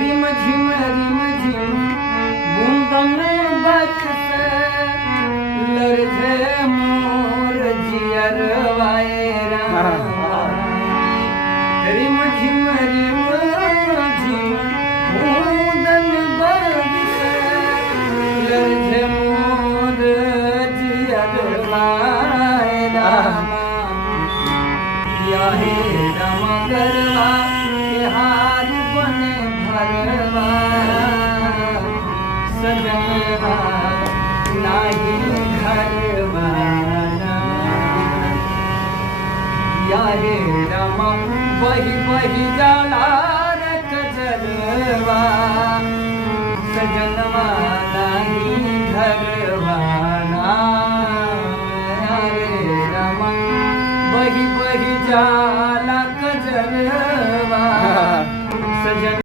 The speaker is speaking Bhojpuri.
रिम झिम बूंदन बरसे लरझे मोर जियरवाए रिम झिम बूंदन बरसे लरझे मोर जियरवाए या हे राम गरवा के हार बने भरवा सजनवा नाही घरवा या हे राम बही बही जाला रे कजरवा सजनवा नाही घरवा या हे राम बही बही जा